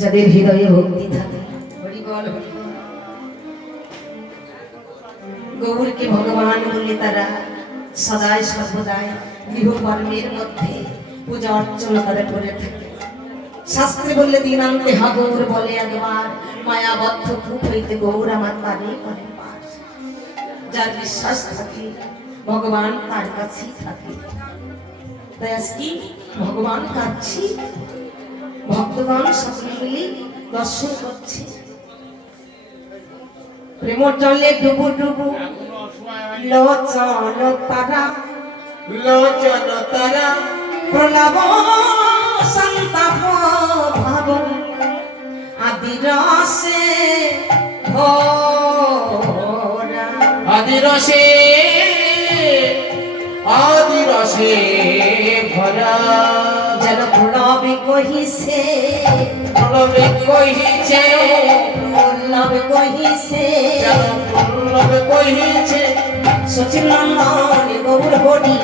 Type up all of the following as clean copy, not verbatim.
যাদের হৃদয়ে ভক্তি থাকে হরি বল হরি বল। গৌরকে ভগবান বলে তারা সদাই সর্বদাই গৃহকর্মের মধ্যে পূজা অর্চনা তারা করে থাকে। শাস্ত্রে বললে দিনান্তে হা গৌর বলে একবার মায়াবদ্ধ কূপ হইতে গৌর আমার কানে করে পার। যার বিশ্বাস থাকে ভগবান তার কাছেই থাকে। তাই আজকে ভগবান কাঁদছি, ভক্তগণ সকলে মিলে দর্শন করছে। প্রেম জলে ডুবু ডুবু লোচন তারা, লোচন তারা প্রলাপ সন্তাপ ভাব আদি রসে ভরা। আদি রসে ভরা। যেন প্রণবে কহিছে, প্রণবে কহিছে, প্রণবে কহিছে, যেন প্রণবে কহিছে সচিনন্দন গৌর হরি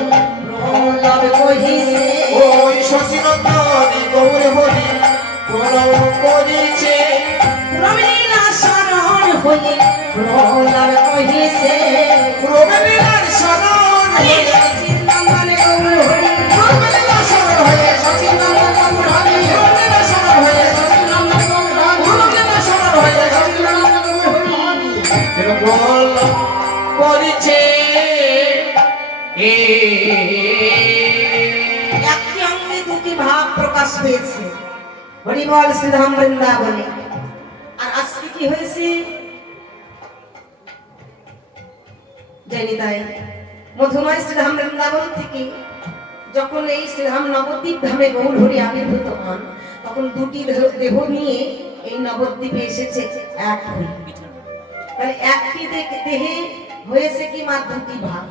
প্রণবে কহিছে। ওই সচিনন্দন গৌর হরি প্রণব করিছে। প্রমিলা শরণ হয়ে প্রণবে কহিছে, প্রমিলার শরণ হয়ে সচিনন্দন গৌর হরি প্রমিলা শরণ হয়ে সচিনন্দন গৌর হরি প্রমিলা শরণ হয়ে সচিনন্দন গৌর হরি প্রমিলা শরণ হয়ে সচিনন্দন গৌর হরি প্রণব করিছে। একটি অঙ্গে দুটি ভাব প্রকাশ পেয়েছে, হরিবল শ্রীধাম বৃন্দাবনে। আর আজকে কি হয়েছে জানি তাই মধুময় শ্রীধাম বৃন্দাবন থেকে যখন এই শ্রীধাম নবদ্বীপ ধামে গৌর হরি আবির্ভূত হন, তখন দুটি দেহ নিয়ে এই নবদ্বীপে এসেছে এক হয়ে। তাহলে একটি দেহে হয়েছে কি মা দুটি ভাব,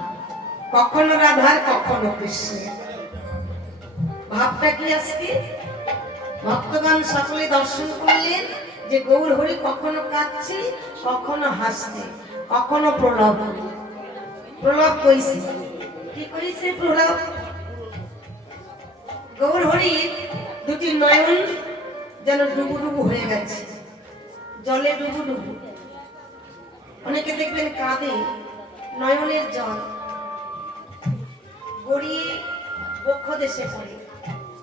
কখনো রাধার কখনো কৃষ্ণের। ভাবটা কি আজকে ভক্তগণ সকলে দর্শন করলেন যে গৌর হরি কখনো কাঁদছে, কখনো হাসছে, কখনো প্রলাপ। প্রলাপ কইছে কি কইছে? প্রলাপ। গৌর হরির দুটি নয়ন যেন ডুবু ডুবু হয়ে গেছে, জলে ডুবু ডুবু। অনেকে দেখবেন কাঁদে, নয়নের জল গড়িয়ে বক্ষ দেশে পড়ে।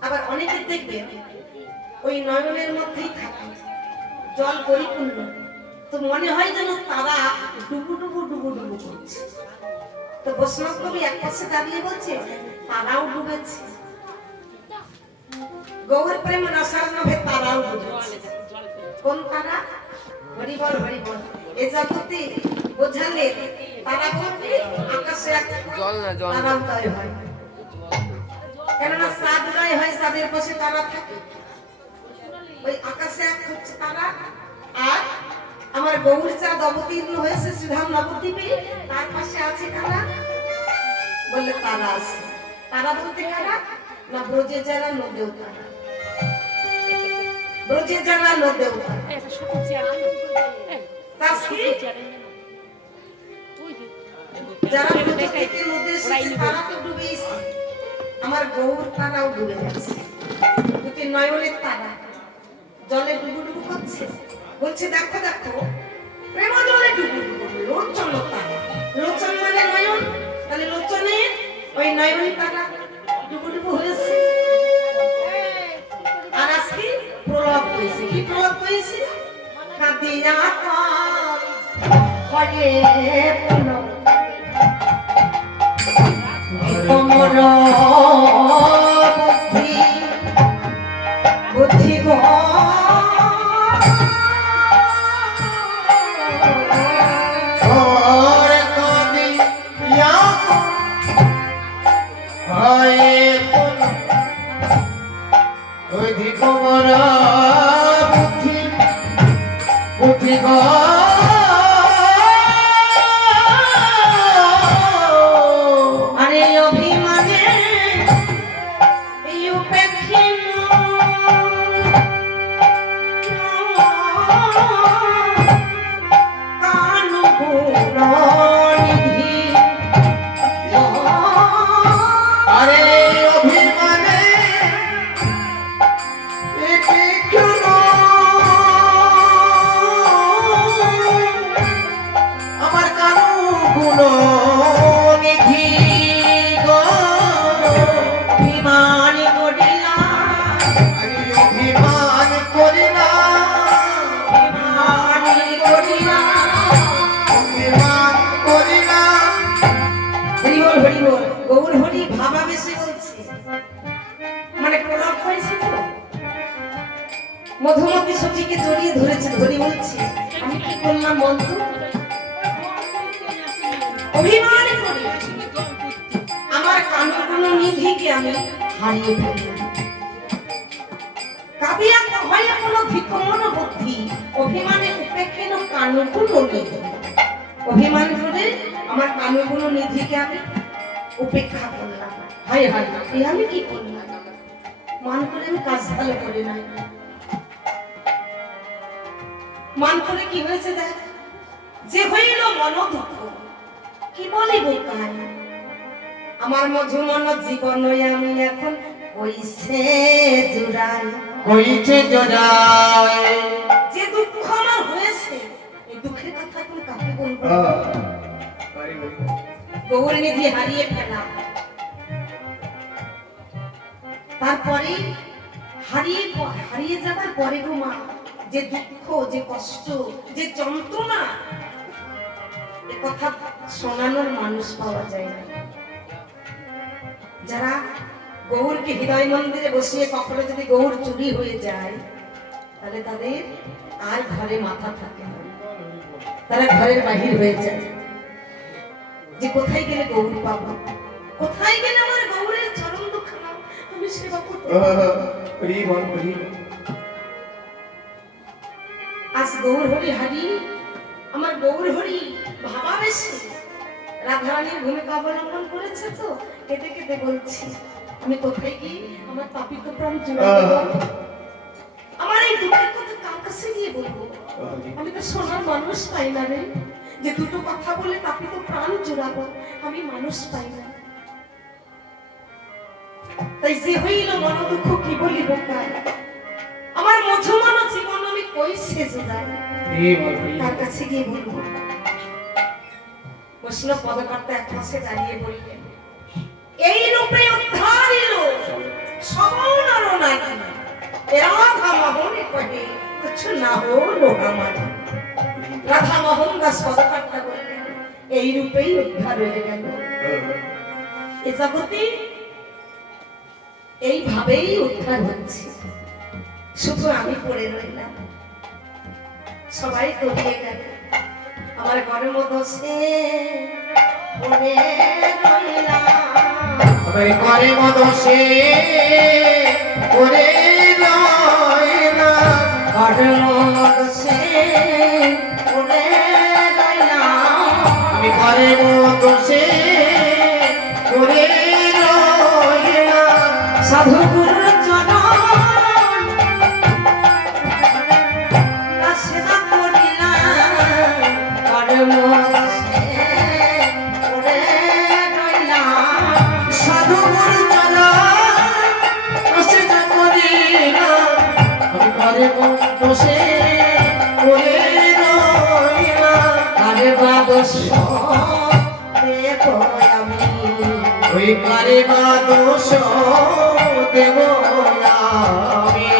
আবার অনেকে দেখবেন ওই নয়নের মধ্যেই থাকে, জল পরিপূর্ণ, তো মনে হয় যেন তারা ডুবু ডুবু ডুবু ডুবু করছে। তো বৈষ্ণব কবি এক পাশে দাঁড়িয়ে বলছে তারাও ডুবেছে, গৌর প্রেম রসার নভে তারাও ডুবেছে। কোন তারা? হরিবল হরিবল। এ জগতে বোঝালে তারা বলতে আকাশে এক তারা উদয় হয়, কেননা চাঁদ উদয় হয়, চাঁদের পাশে তারা থাকে। ওই আকাশে এক হচ্ছে তারা, আর আমার গৌর চাঁদ অবতীর্ণ হয়েছে শ্রীধাম নবদ্বীপে, তার পাশে আছে কারা? বললে তারা আছে। তারা বলতে কারা? না ব্রজে যারা নদেও তারা, ব্রজে যারা নদেও তারা। যারা ব্রজ থেকে নদে এসেছে তারা তো ডুবেছে, আমার গৌর তারাও ডুবে যাচ্ছে। দুটি নয়নের তারা জলে ডুবু ডুবু করছে, বলছে দেখো দেখো প্রেম জলে ডুবু ডুবু। লোচন তারা, লোচন মানে নয়ন, তাহলে লোচনে ওই নয়ন তারা ডুবু ডুবু হয়েছে। আর আজকে প্রলাপ হয়েছে। কি প্রলাপ হয়েছে? কাঁদিয়া কাল হরে প্রণব তোমর বুদ্ধি বুদ্ধি গো আরে অভিমানে মধুমতি সখীকে জড়িয়ে ধরেছে, ধরে বলছে আমি কি করলাম বন্ধু, অভিমান করে আমার কানুগুলো নিধিকে আমি হারিয়ে ফেললাম। কাবিয়া ভয়ে কোনো ধিকমন বুদ্ধি, অভিমানে উপেক্ষিত কানুগুলো নিধি। অভিমান করে আমার কানুগুলো নিধিকে আমি উপেক্ষা করলাম। হায় হায়, এ আমি কি করলাম, মান করে আমি কাজ ভালো করে নাই। মান করে কি হয়েছে দেখ, যে হইল মন দুঃখ কি বলিব কান, আমার মধুমন জীবন আমি এখন কইছে জুড়াই, কইছে জোড়ায় যে দুঃখ আমার হয়েছে এই দুঃখের কথা এখন কাকে বলবো। গৌরনিধি হারিয়ে ফেলা, তারপরে হারিয়ে যাবার পরে গো মা, যে দুঃখ, যে কষ্ট, যে যন্ত্রণা, এ কথা শোনানোর মানুষ পাওয়া যায় না। যারা গৌরকে হৃদয় মন্দিরে বসিয়ে কখনো যদি গৌর চুরি হয়ে যায়, তাহলে তাদের আর ঘরে মাথা থাকে না, তারা ঘরের বাহির হয়ে যায়। যে কোথায় গেলে গৌর পাবো, কোথায় গেলে আমার গৌরের চরম দুঃখানা আমি সেবা করতে পারবো। আজ গৌর হরি হারি, আমার গৌর হরি ভাবা বেশি রাধারানীর ভূমিকা অবলম্বন করেছে, তো কেঁদে কেঁদে বলছি আমি কোথায় গিয়ে আমার পাপিত প্রাণ জুড়াবো, আমার এই দুঃখের কথা কার কাছে গিয়ে বলবো, আমি তো শোনার মানুষ পাই না রে, যে দুটো কথা বলে পাপিত প্রাণ জুড়াবো, আমি মানুষ পাই না। তাই যে হইল মন দুঃখ কি বলিব কার, আমার মধুমন জীবন আমি কইছে জুড়াই, তার কাছে গিয়ে বলবো। বৈষ্ণব পদকর্তা এক পাশে দাঁড়িয়ে বললেন, এই রূপে উদ্ধার এলো সবল আরো নাকি, রাধা মোহনে কহে কিছু না হলো আমার। রাধা মোহন দাস পদকর্তা বললেন, এই রূপেই উদ্ধার হয়ে গেল এ জগতে, এইভাবেই উদ্ধার হচ্ছে। শুধু আমি পড়ে রইলাম, সবাই তলিয়ে গেল, আমার ঘরের মধ্যে সে পড়ে রইলাম, আমার ঘরে মদসে করে রইলাম, ঘরের মধ্যে সে পড়ে রইলাম, আমি ঘরে মদসে করে রইলাম, সাধু গুরুর চরণ না সেবা করিলাম, ঘরের মধ্যে সে পড়ে রইলাম, সাধু গুরু চরণ সেবা করিলাম, আমি ঘরে মদসে করে রইলাম, আরে বাবস দেখো আমি ওই ঘরে মদস দেব আমি,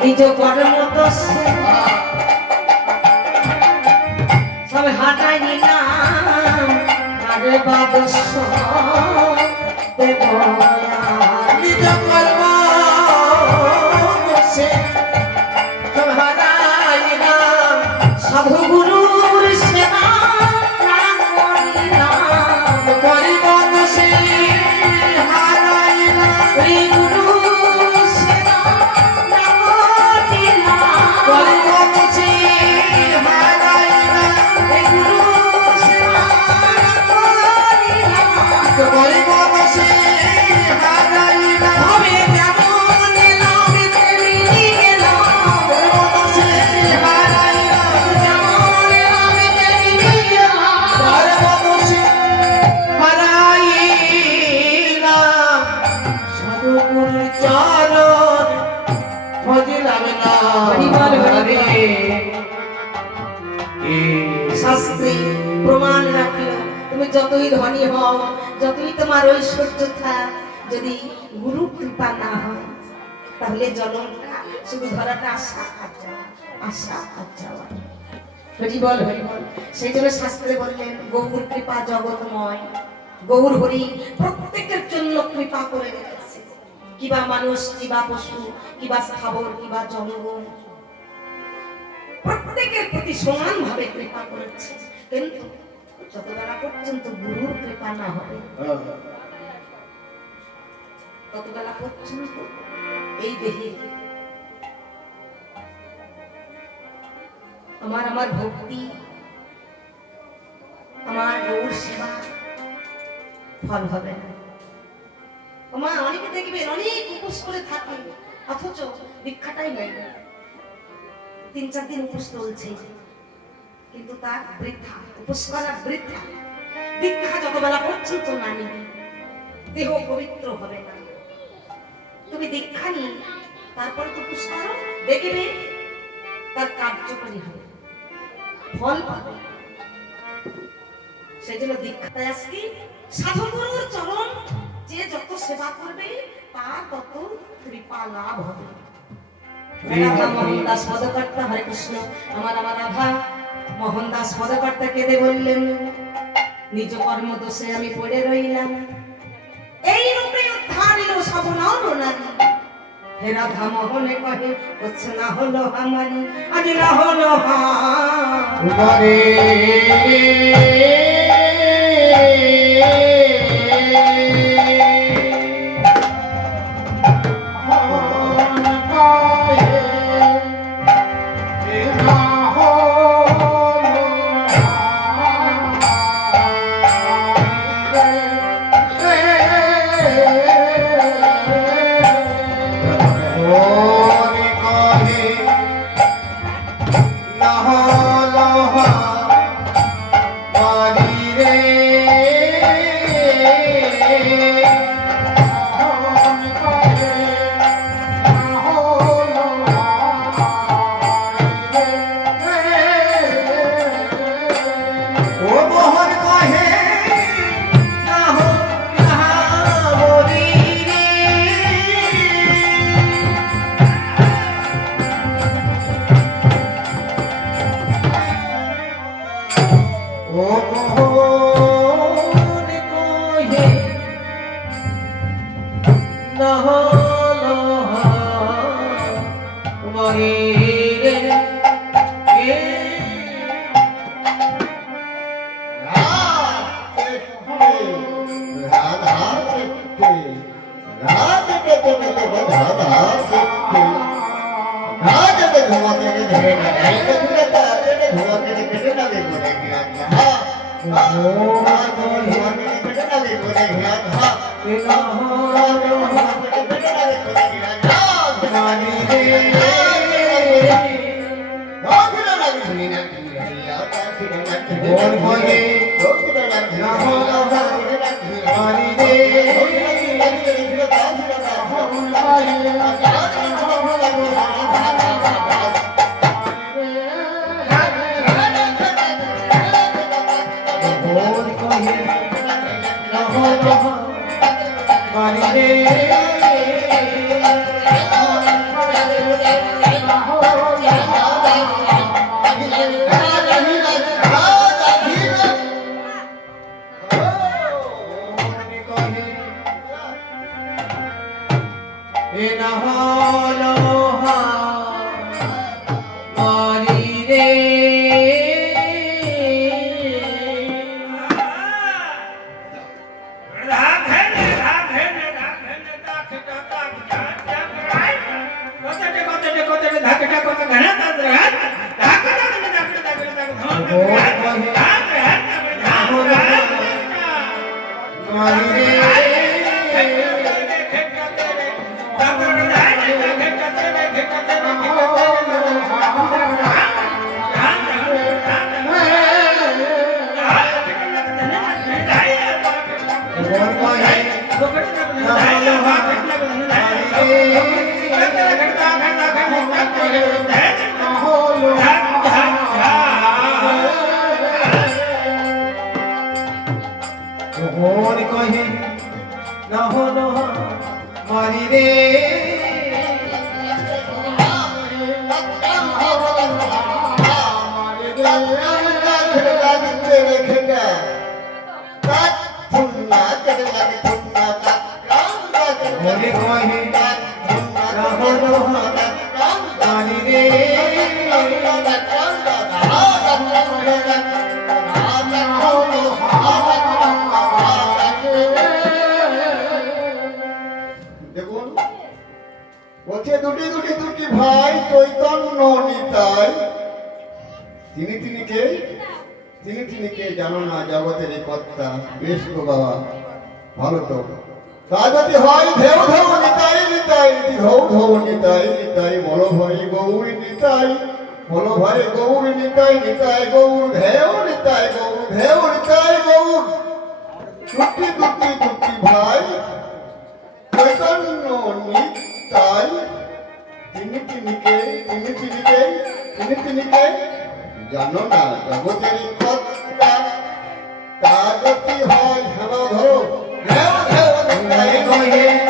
নিজ কর্ম দোষে সব হাঁটাই নিলাম, আরে বাবস দেব নিজ কর্ম দোষে সব হারাইলাম, সাধু গুরুর সেবা প্রাণ করিলাম, করিব দোষে হারাইলাম, ওই গুরু সেবা প্রাণ করিলাম, করিব দোষে হারাইলাম, ওই গুরু সেবা প্রাণ করিলাম, করিব দোষে হারাইলাম, আমি যেমন এলাম তেমনি গেলাম, করিব দোষে হারাইলাম, যেমন এলাম তেমনি গেলাম, করিব দোষে হারাইলাম, সাধু গুরু চরণ ভজিলাম না হরিবল, হরিবল। রে। শাস্ত্রে প্রমাণ রাখিল, তুমি যতই ধনী হও, যতই তোমার ঐশ্বর্য থাক, যদি গুরু কৃপা না হয়, তাহলে জনমটা শুধু ধরাটা আশা আর যাওয়া, আশা আর যাওয়া। হরিবল, হরিবল। সেই জন্য শাস্ত্রে বললেন গৌর কৃপা জগৎময়, গৌর হরি প্রত্যেকের জন্য কৃপা করে রেখেছে, কিবা মানুষ, কিবা পশু, কিবা স্থাবর, কিবা জঙ্গল, প্রত্যেকের প্রতি সমানভাবে কৃপা করেছে, কিন্তু যতবেলা পর্যন্ত গুরুর কৃপা না হবে ততবেলা পর্যন্ত এই দেহে আমার ভক্তি, আমার গৌর সেবা ফল হবে না। আমার অনেকে দেখবেন অনেক উপোস করে থাকে, অথচ দীক্ষাটাই নেই, 3-4 দিন উপোস চলছে, কিন্তু তার বৃথা, উপোস করা বৃথা। দীক্ষা যতবেলা পর্যন্ত না নিবে দেহ পবিত্র হবে না। তুমি দীক্ষা নিয়ে তারপরে তো উপোস করো, দেখবে তার কার্যকরী হবে, ফল পাবে। সেই জন্য দীক্ষায় আজকে সাধুগুরুর চরণ যে যত সেবা করবে তার তত কৃপা লাভ হবে। রাধা মোহনদাস পদকর্তা, হরে কৃষ্ণ। আমার রাধা মোহনদাস পদকর্তা কেঁদে বললেন, নিজ কর্ম দোষে আমি পড়ে রইলাম, এই রূপে উদ্ধার এলো সব নর নারী। হে রাধা মোহনে কহে, হচ্ছে না হলো আমারি, আজ না হলো তোমারে Hare নিতাই। তিনি কে জানো না জগতের এই কর্তা। বেশ গো বাবা, ভালো তো। তা যদি হয় ধেউ ধেউ নিতাই নিতাই, ধৌ ধৌ নিতাই নিতাই, বলো ভাই গৌরী নিতাই, বলো ভাই গৌরী নিতাই নিতাই, গৌর ধেউ নিতাই, গৌর ধেউ নিতাই, গৌর দুটি দুটি দুটি ভাই চৈতন্য নিতাই। তিনি জানো না জগতের কর্তা। তা যদি হয়, হ্যালো ধরো, ধেউ ধেউ নিতাই নিতাই,